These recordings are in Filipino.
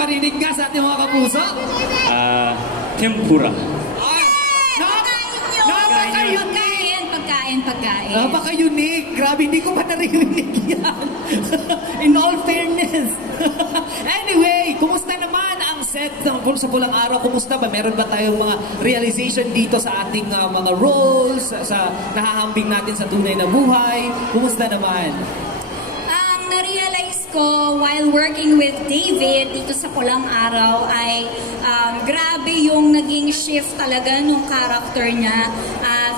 parinig nga sa ating mga kapuso? Tempura. Pagkain. Napaka-unique. Grabe, hindi ko pa naririnig yan. In all fairness. Anyway, kumusta naman ang set ng sa Pulang Araw? Kumusta ba? Meron ba tayong mga realization dito sa ating mga roles, sa nahahambing natin sa tunay na buhay? Kumusta naman? Ang na-realize ko while working with David dito sa Pulang Araw ay grabe yung naging shift talaga nung character niya. At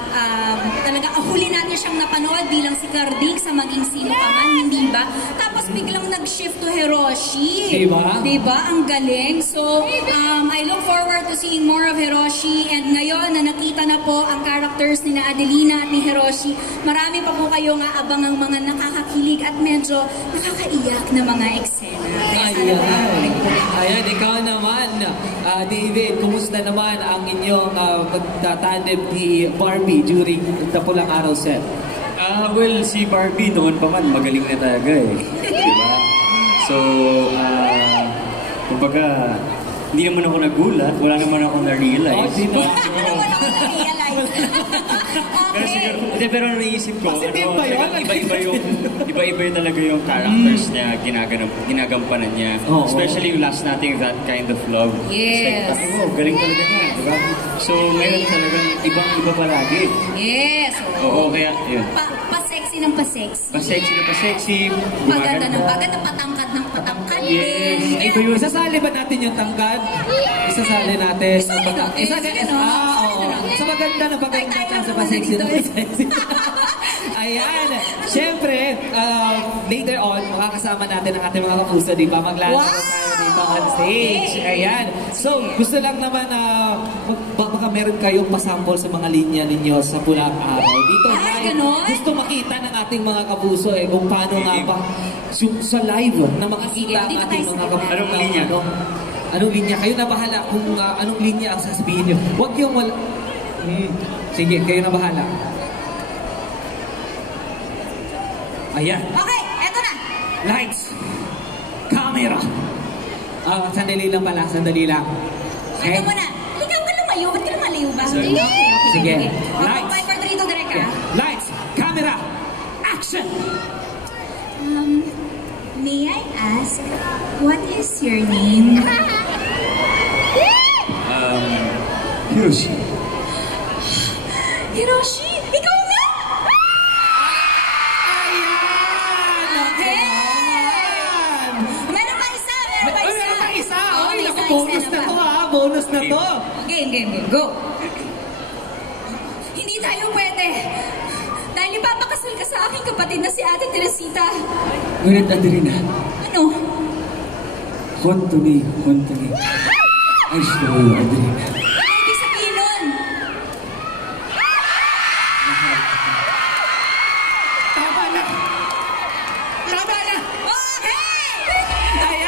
talaga huli natin siyang napanood bilang si Carding sa Maging Sino Ka Man, hindi ba? Tapos biglang nag-shift to Hiroshi. Diba? Diba? Ang galing. So, I look forward to seeing more of Hiroshi. And ngayon na nakita na po ang characters ni na Adelina at ni Hiroshi, marami pa po kayong aabangang mga nakakakilig at medyo nakakaiyak na mga eksena. Ayan, ikaw naman, David, kumusta naman ang inyong pagtatandem ni Barbie during the Pulang Araw set? Well, si Barbie noon pa man, magaling na talaga eh. Diba? So, kumbaga, hindi naman ako nagulat, wala naman ako na-realize. Diba? Wala ako na-realize. Pero siguro, pero naisip ko, iba-iba yung talaga yung characters niya, ginagampanan niya. Especially yung last nating That Kind of Love. Yes. It's like, galing talaga niya, diba? So, ngayon talagang ibang-iba palagi. Yes. Oo, kaya, yun. Pa-sexy ng pa-sexy. Pa-sexy na pa-sexy. Paganda ng paganda, patangkad ng patangkad. Yes. Iba yun. Isasali ba natin yung tangkad? Isasali natin. Isasali. Sa maganda na paganda sa pa-sexy na pa-sexy. Ayan. Siyempre, later on, makakasama natin ang ating mga kapuso, di ba? Maglalaro tayo dito on stage. Ayan. So, gusto lang naman baka meron kayong pasample sa mga linya ninyo sa Pulang Araw. Dito, gusto makita ng ating mga kapuso kung paano nga ba sa live na makikita ang ating mga kapuso. Anong linya? Anong linya? Kayo na bahala kung anong linya ang sasabihin nyo. Huwag yung wala... Sige, kayo na bahala. Ayan. Okay, eto na. Lights. Camera. Sandali lang pala, sandali lang. Okay. Ito muna. Ligaw ka lumayo. Ba't ka lumalayo ba? Sige. Lights. 5, 4, 3, 2, direct ka. Lights. Camera. Action. May I ask, what is your name? Hiroshi. Hiroshi? Ikaw nga! Ayan! Meron pa isa! Meron pa isa! Ay, naku, bonus na to ha! Bonus na to! Game. Go! Hindi tayo pwede. Dahil ipapakasal ka sa aking kapatid na si Ate Teresita. Ngunit, Adelina. Ano? Hontoni. Ay, shiro, Adelina. Ano ibig sabihin nun? Tama na! Okay!